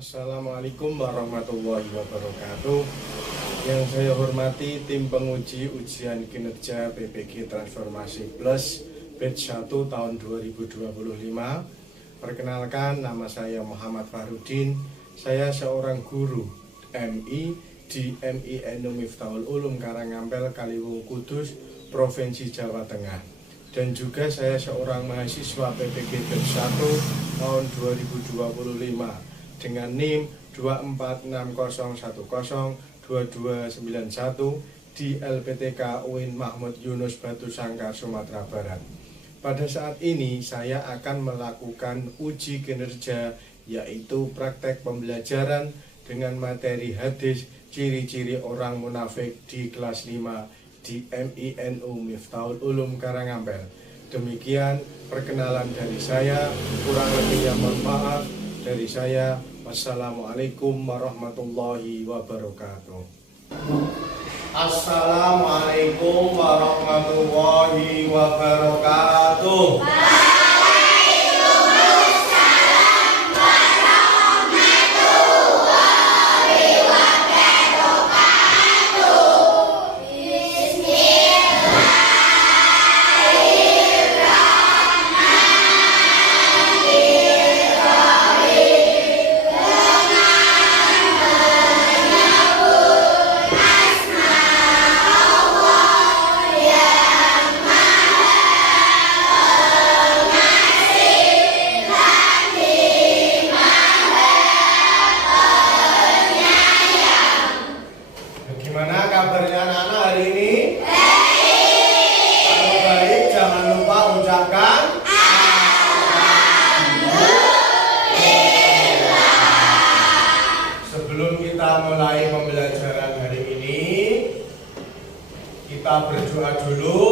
Assalamualaikum warahmatullahi wabarakatuh. Yang saya hormati tim penguji ujian kinerja PPG Transformasi Plus Batch 1 tahun 2025. Perkenalkan, nama saya Muhammad Farudin. Saya seorang guru MI di MINU Miftahul Ulum Karangampel, Kaliwung, Kudus, Provinsi Jawa Tengah. Dan juga saya seorang mahasiswa PPG Batch 1 tahun 2025 dengan NIM 24601022291 di LPTK UIN Mahmud Yunus Batu Sangkar, Sumatera Barat. Pada saat ini saya akan melakukan uji kinerja, yaitu praktek pembelajaran dengan materi hadis ciri-ciri orang munafik di kelas 5 di MINU Miftahul Ulum Karangampel. Demikian perkenalan dari saya, kurang lebihnya mohon maaf dari saya. Wassalamualaikum warahmatullahi wabarakatuh. Assalamualaikum warahmatullahi wabarakatuh. Gimana kabarnya anak-anak hari ini? Baik. Kalau baik, jangan lupa ucapkan Alhamdulillah. Sebelum kita mulai pembelajaran hari ini, kita berdoa dulu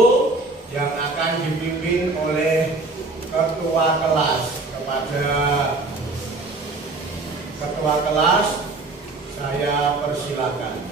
yang akan dipimpin oleh ketua kelas. Kepada ketua kelas, saya persilakan.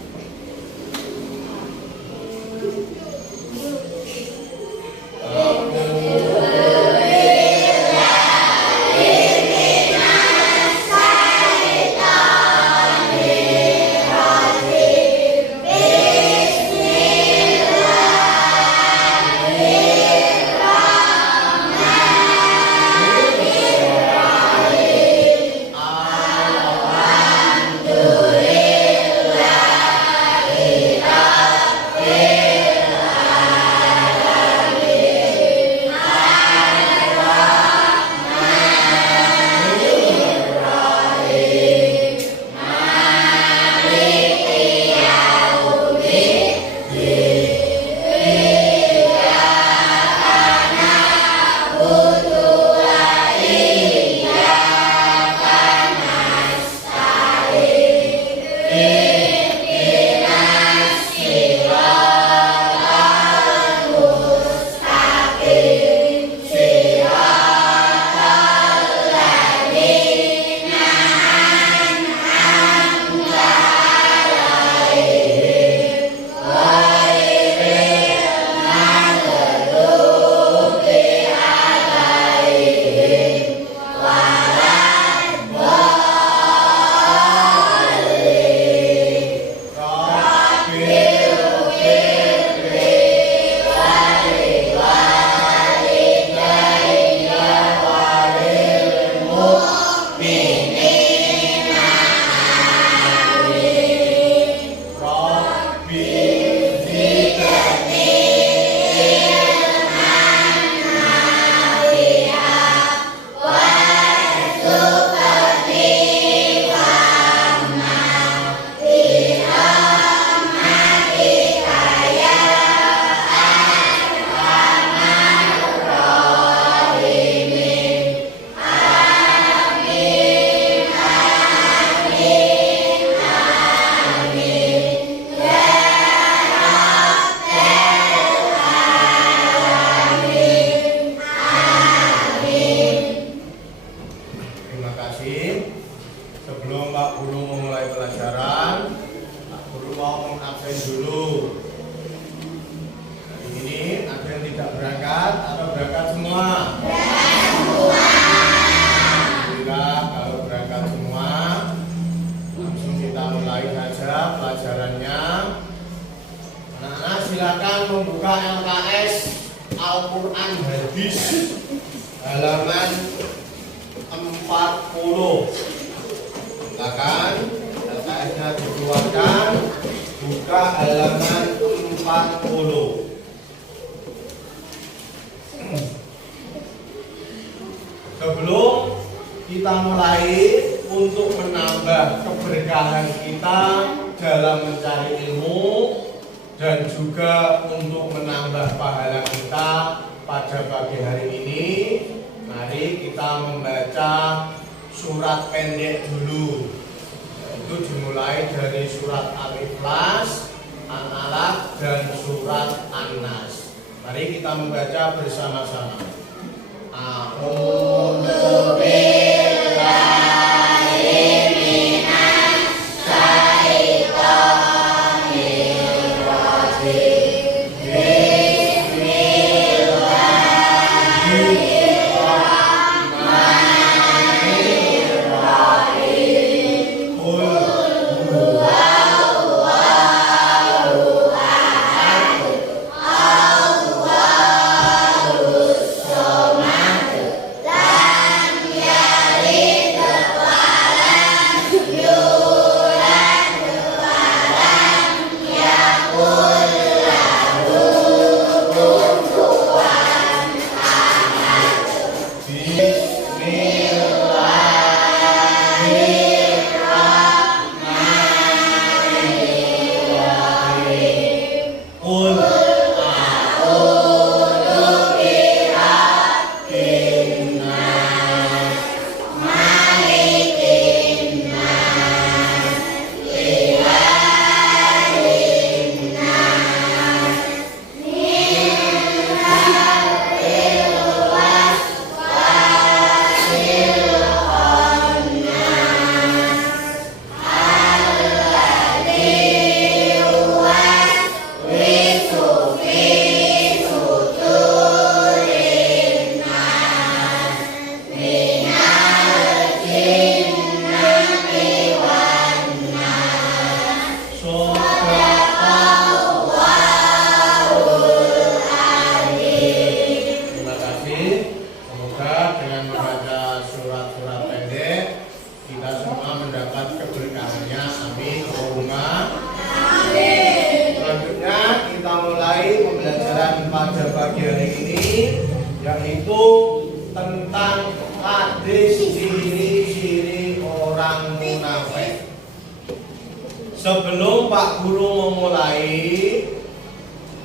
Sebelum Pak Guru memulai pelajaran, Pak Guru mau mengabsen dulu. Hari ini ada yang tidak berangkat atau berangkat semua? Berangkat semua. Alhamdulillah, kalau berangkat semua, membuka LKS Al-Quran Hadis halaman 40. Silakan LKS-nya dikeluarkan, buka halaman 40. Sebelum kita mulai untuk menambah keberkahan kita dalam mencari ilmu dan juga untuk menambah pahala kita pada pagi hari ini, mari kita membaca surat pendek dulu. Itu dimulai dari surat Al-Ikhlas, An-Alaq, dan surat An-Nas. Mari kita membaca bersama-sama. A'udzu billahi minas syaitonir rajim. Bismillahirrahmanirrahim. Qul huwallahu ahad, Allahus samad, lam yalid wa lam yulad wa lam yakul lahu kufuwan ahad. Bismillahirrahmanirrahim. Qul a'udzu birabbin nas, malikin nas, ilahin nas, min syarril waswasil khannas, alladzi yuwaswisu fi sudurin nas, minal jinnati wan nas. Shadaqallahul adzim. Terima kasih. Semoga dengan membaca surat-surat pendek kita semua mendapat keberkahannya. Amin. Allahumma amin. Selanjutnya kita mulai pembelajaran pada pagi hari ini, yaitu tentang hadis ciri-ciri orang munafik. Sebelum Pak Guru memulai,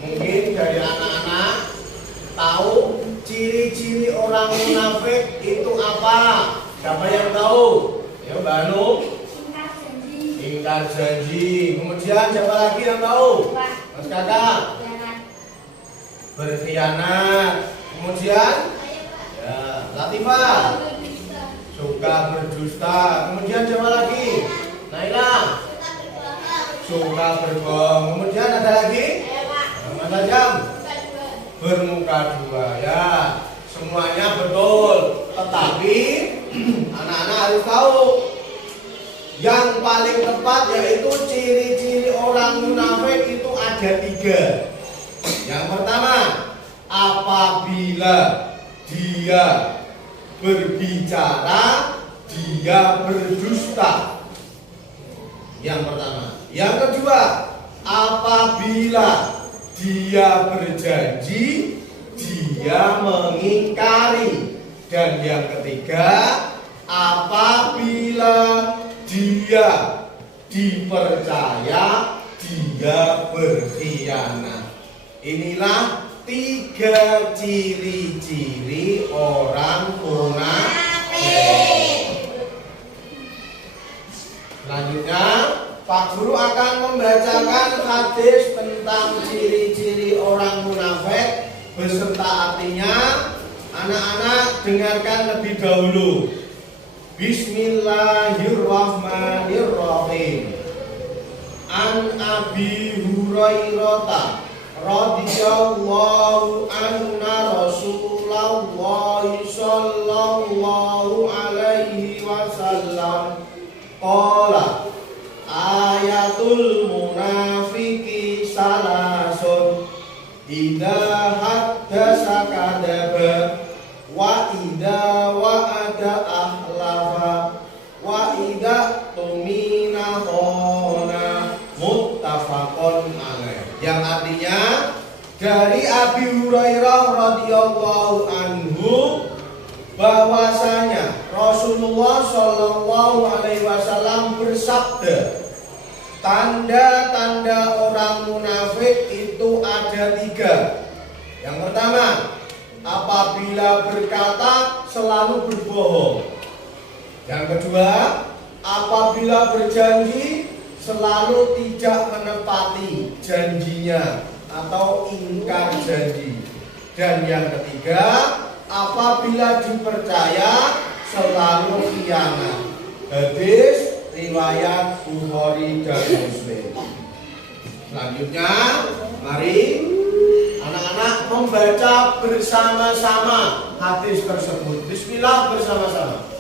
mungkin dari anak-anak tahu ciri-ciri orang munafik itu apa? Siapa yang tahu? Ya, Mbak Anu. Ingkar janji. Kemudian siapa lagi yang tahu? Mas Kakak. Berkhianat. Kemudian ya, Latifah. Suka berdusta. Kemudian siapa lagi? Naila. Suka berbohong. Kemudian ada lagi? Mas Ajam. Bermuka dua. Ya, semuanya betul. Tetapi anak-anak harus tahu yang paling tepat, yaitu ciri-ciri orang munafik itu ada 3. Yang pertama, apabila dia berbicara, dia berdusta. Yang pertama. Yang kedua, apabila dia berjanji, dia mengingkari. Dan yang ketiga, apabila dia dipercaya, dia berkhianat. Inilah 3 ciri-ciri orang munafik. Selanjutnya, Pak Guru akan membacakan hadis tentang ciri-ciri orang munafik beserta artinya. Anak-anak dengarkan lebih dahulu. Bismillahirrahmanirrahim. An Abi Hurairah radhiyallahu anna Rasulullah sallallahu alaihi wasallam qala ayatul munafiqi salasun idza haddasa kadzaba wa idza wa'ada akhlafa wa idza tumina khana. Muttafaqun alaih. Yang artinya dari Abi Hurairah radhiyallahu anhu bahwasanya Rasulullah Shallallahu alaihi wasallam bersabda, tanda-tanda orang munafik itu ada 3. Yang pertama, apabila berkata selalu berbohong. Yang kedua, apabila berjanji selalu tidak menepati janjinya atau ingkar janji. Dan yang ketiga, apabila dipercaya selalu khianat. Hadis riwayat Bukhari dan Muslim. Selanjutnya, mari anak-anak membaca bersama-sama hadis tersebut. Bismillah bersama-sama.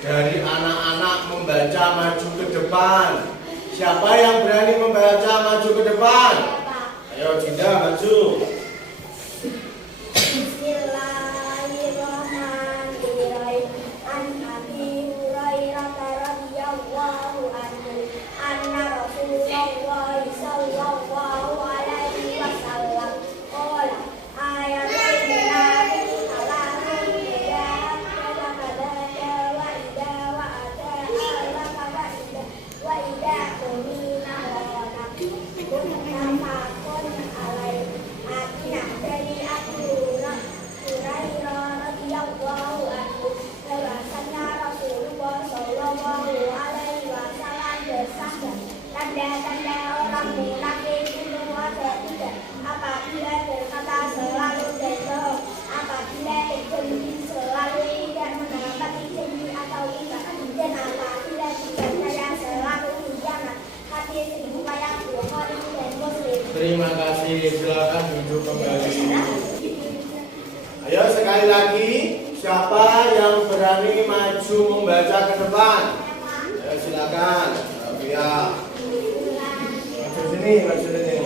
dari anak-anak membaca maju ke depan. Siapa yang berani membaca maju ke depan? Ayo Jinda maju. Bismillahirrahmanirrahim. An Abi Hurairah radhiyallahu anhu anna Rasulullah sallallahu alaihi wasallam qala ayatul munafiqi halamun ya kadza wa idza wa'ada ala kadza wa idza qulina lana kunna fakun alai atina dari Hurairah radhiyallahu anhu bahwasanya Rasulullah sallallahu alaihi wasallam bersabda, tanda-tanda orang munafik itu ada 3. Apabila berkata selalu berbohong, apabila berjanji selalu tidak menepati janji atau ingkar, dan apabila dipercaya selalu khianat. Hadis riwayat Bukhari dan Muslim. Terima kasih, silakan duduk kembali. Ayo sekali lagi, siapa yang berani maju membaca ke depan? Ayo silakan. Ya. ini maksudnya.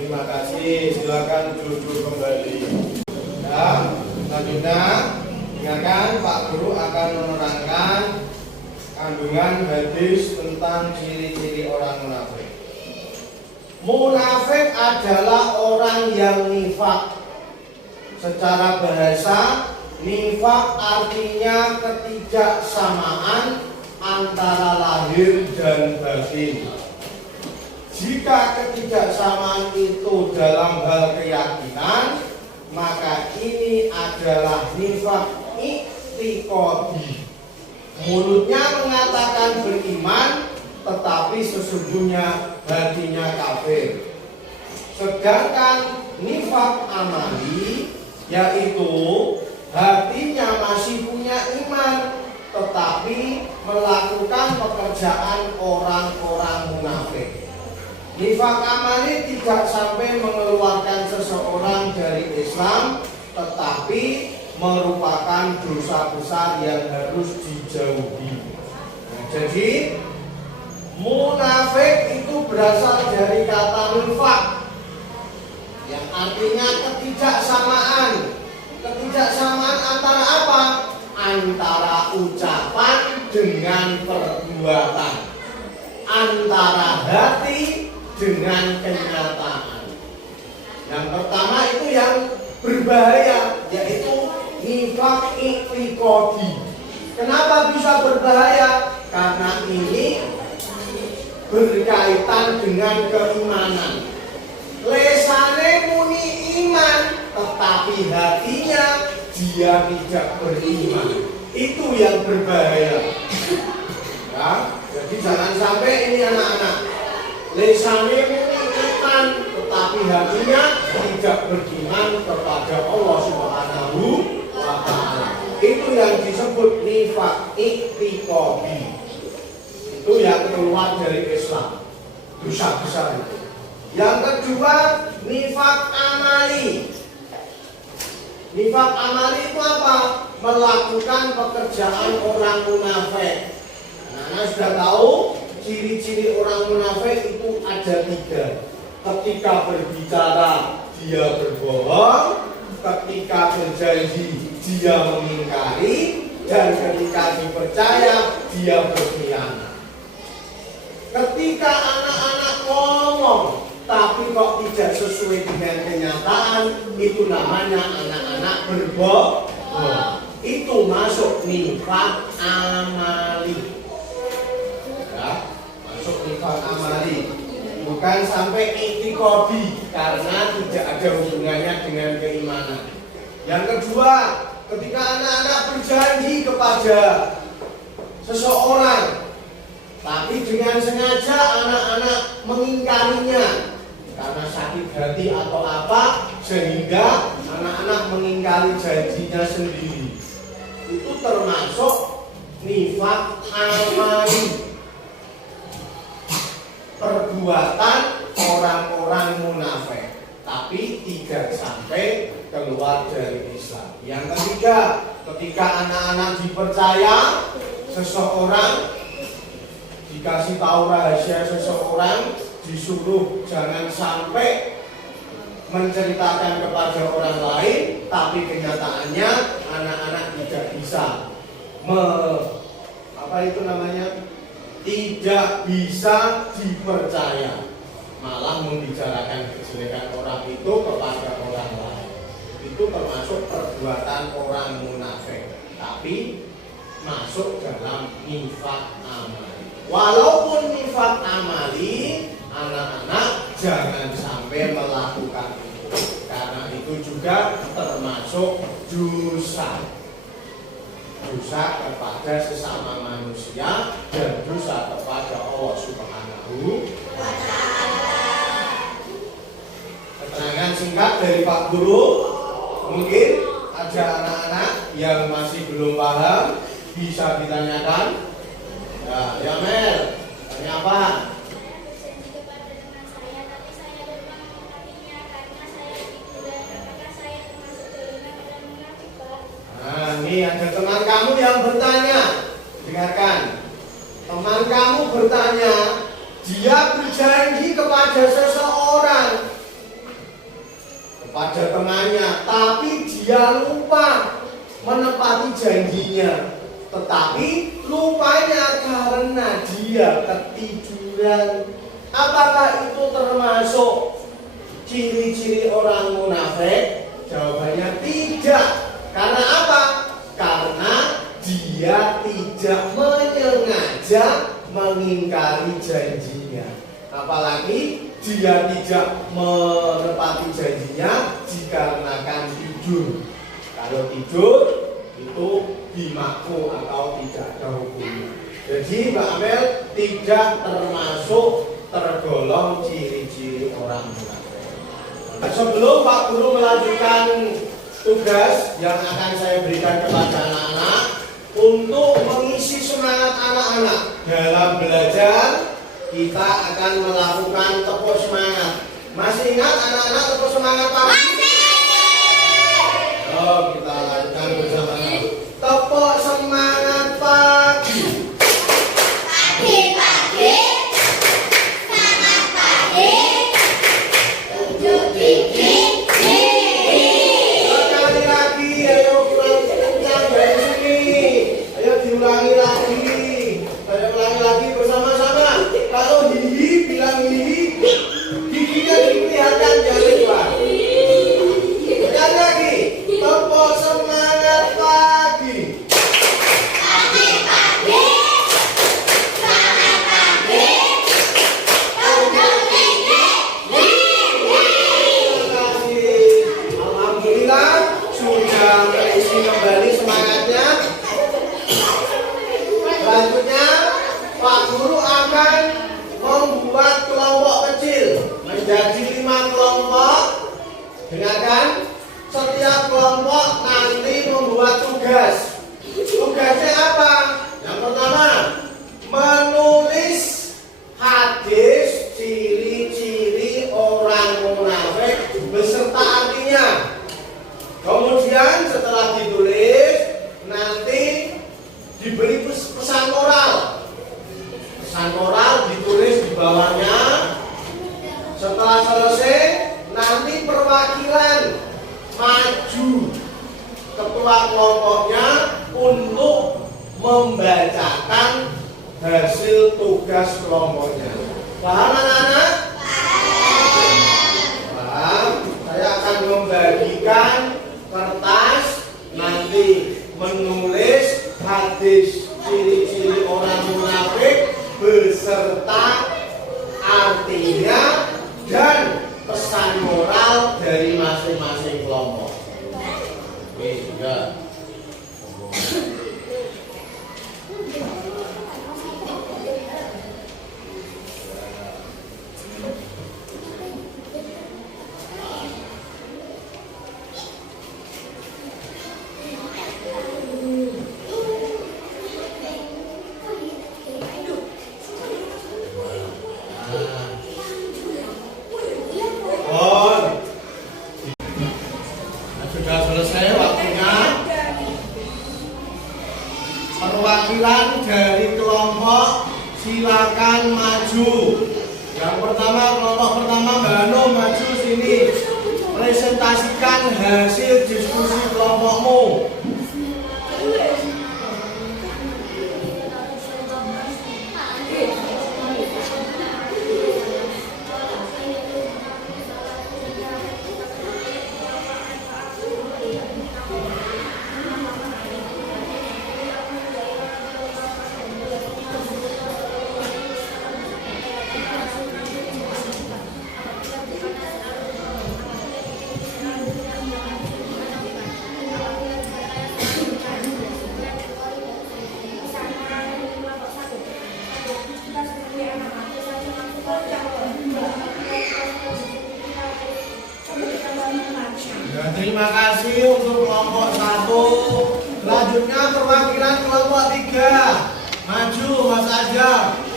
Terima kasih, silakan duduk kembali. Ya, selanjutnya ingatkan Pak Guru akan menerangkan kandungan hadis tentang ciri-ciri orang munafik. Munafik adalah orang yang nifak. Secara bahasa, nifak artinya ketidaksamaan antara lahir dan batin. Jika ketidaksamaan itu dalam hal keyakinan, maka ini adalah nifak i'tiqadi. Mulutnya mengatakan beriman, tetapi sesungguhnya hatinya kafir. Sedangkan nifak amali, yaitu hatinya masih punya iman, tetapi melakukan pekerjaan orang-orang munafik. Nifak amali tidak sampai mengeluarkan seseorang dari Islam, tetapi merupakan dosa besar yang harus dijauhi. Nah, jadi munafik itu berasal dari kata nifak, yang artinya ketidaksamaan. Ketidaksamaan antara apa? Antara ucapan dengan perbuatan, antara hati dengan kenyataan. Yang pertama itu yang berbahaya, yaitu nifak i'tiqadi. Kenapa bisa berbahaya? Karena ini berkaitan dengan keimanan. Lesane muni iman, tetapi hatinya dia tidak beriman. Itu yang berbahaya. Ya, jadi jangan sampai ini anak-anak lesane muni iman, tetapi hatinya tidak beriman kepada Allah Subhanahu wa Ta'ala. Itu yang disebut nifak i'tiqadi. Itu yang keluar dari Islam, dosa besar itu. Yang kedua, nifak amali. Nifak amali itu apa? Melakukan pekerjaan orang munafik. Nah, sudah tahu ciri-ciri orang munafik itu ada 3. Ketika berbicara dia berbohong, ketika berjanji dia mengingkari, dan ketika dipercaya dia berkhianat. Ketika anak-anak ngomong tapi kok tidak sesuai dengan kenyataan, itu namanya anak-anak berbohong. Itu masuk nifak amali. Ya, masuk nifak amali. Bukan sampai i'tiqadi, karena tidak ada hubungannya dengan keimanan. Yang kedua, ketika anak-anak berjanji kepada seseorang, tapi dengan sengaja anak-anak mengingkarinya karena sakit hati atau apa, sehingga anak-anak mengingkari janjinya sendiri. Itu termasuk nifak amali, perbuatan orang-orang munafik, tapi tidak sampai keluar dari Islam. Yang ketiga, ketika anak-anak dipercaya seseorang, dikasih tahu rahasia seseorang, disuruh jangan sampai menceritakan kepada orang lain, tapi kenyataannya anak-anak tidak bisa tidak bisa dipercaya, malah membicarakan kejelekan orang itu kepada orang lain. Itu termasuk perbuatan orang munafik, tapi masuk dalam nifak amali. Walaupun nifak amali, anak-anak jangan sampai melakukan itu, karena itu juga termasuk dosa. dosa kepada sesama manusia dan dosa kepada Allah Subhanahu wa Ta'ala. Keterangan singkat dari Pak Guru, mungkin ada anak-anak yang masih belum paham, bisa ditanyakan. Ya Mel, tanya apa? Nah, ini ada teman kamu yang bertanya. Dengarkan. Teman kamu bertanya, dia berjanji kepada seseorang, kepada temannya, tapi dia lupa menepati janjinya. Tetapi lupanya karena dia ketiduran. Apakah itu termasuk ciri-ciri orang munafik? Jawabannya tidak. Karena apa? Karena dia tidak menyengaja mengingkari janjinya. Apalagi dia tidak menepati janjinya dikarenakan tidur. Kalau tidur itu dimakruh atau tidak ada hukumnya. Jadi Mbak Amel tidak termasuk tergolong ciri-ciri orang munafik. Sebelum Pak Guru melanjutkan tugas yang akan saya berikan kepada anak-anak untuk mengisi semangat anak-anak dalam belajar, kita akan melakukan tepuk semangat. Masih ingat anak-anak tepuk semangat Pak? Oh, kita lakukan bersama-sama. Tepuk semangat pagi. Pagi-pagi, semangat pagi, tunjuk gigi. Sekali lagi, ayo ulang kencang dari sini. Ayo diulangi lagi. Saya ulangi lagi bersama-sama. Kalau hihi, bilang hihi. Giginya diperlihatkan jangan lupa. Sekali lagi, tepuk semangat pagi. Pagi-pagi, semangat pagi, tunjuk gigi. Terima kasih. Alhamdulillah sudah terisi kembali semangatnya. Selanjutnya Pak Guru akan membuat kelompok kecil menjadi 5 kelompok. Dengarkan, setiap kelompok nanti membuat tugas. Tugasnya apa? Yang pertama, menulis hadis ciri-ciri orang munafik beserta artinya. Kemudian setelah ditulis, nanti diberi pesan moral. Pesan moral ditulis di bawahnya. Setelah selesai, nanti perwakilan maju ketua kelompoknya untuk membacakan hasil tugas kelompoknya. Paham anak-anak? Paham? Saya akan membagikan kertas, nanti menulis hadis ciri-ciri orang munafik beserta artinya dan pesan moral dari masing-masing kelompok. Oke, juga. Sudah selesai waktunya. Perwakilan dari kelompok silakan maju. Yang pertama, kelompok pertama Mbak Hanum, maju sini. Presentasikan hasil diskusi kelompokmu. kasih untuk kelompok 1. Selanjutnya perwakilan kelompok 3. Maju Mas Ajam.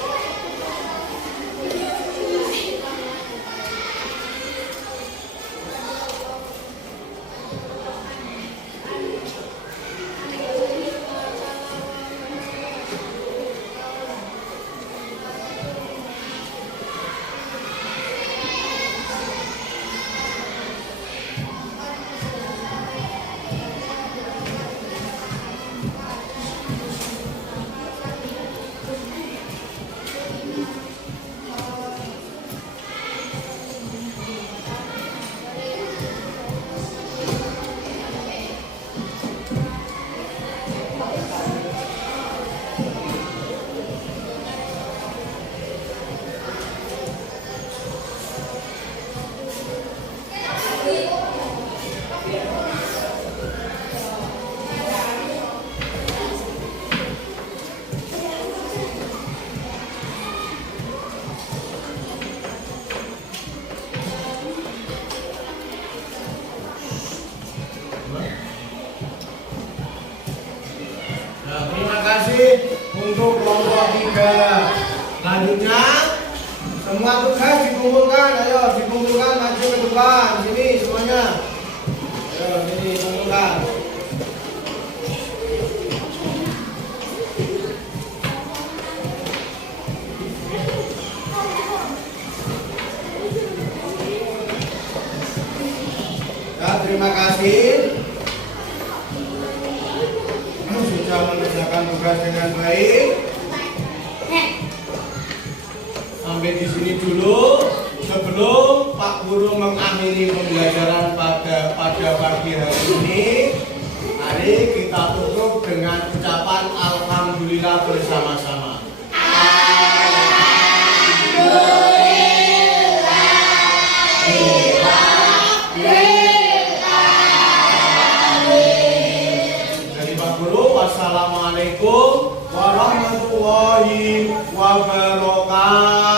Terima kasih untuk kelompok 3. Selanjutnya semua tugas dikumpulkan, ayo dikumpulkan maju ke depan sini semuanya. Ayo sini kumpulkan. Ya, terima kasih. Sudah mengerjakan tugas dengan baik. Sampai di sini dulu sebelum Pak Guru mengakhiri pembelajaran pada pagi hari ini. Mari kita tutup dengan ucapan alhamdulillah bersama-sama. Wassalamualaikum warahmatullahi wabarakatuh.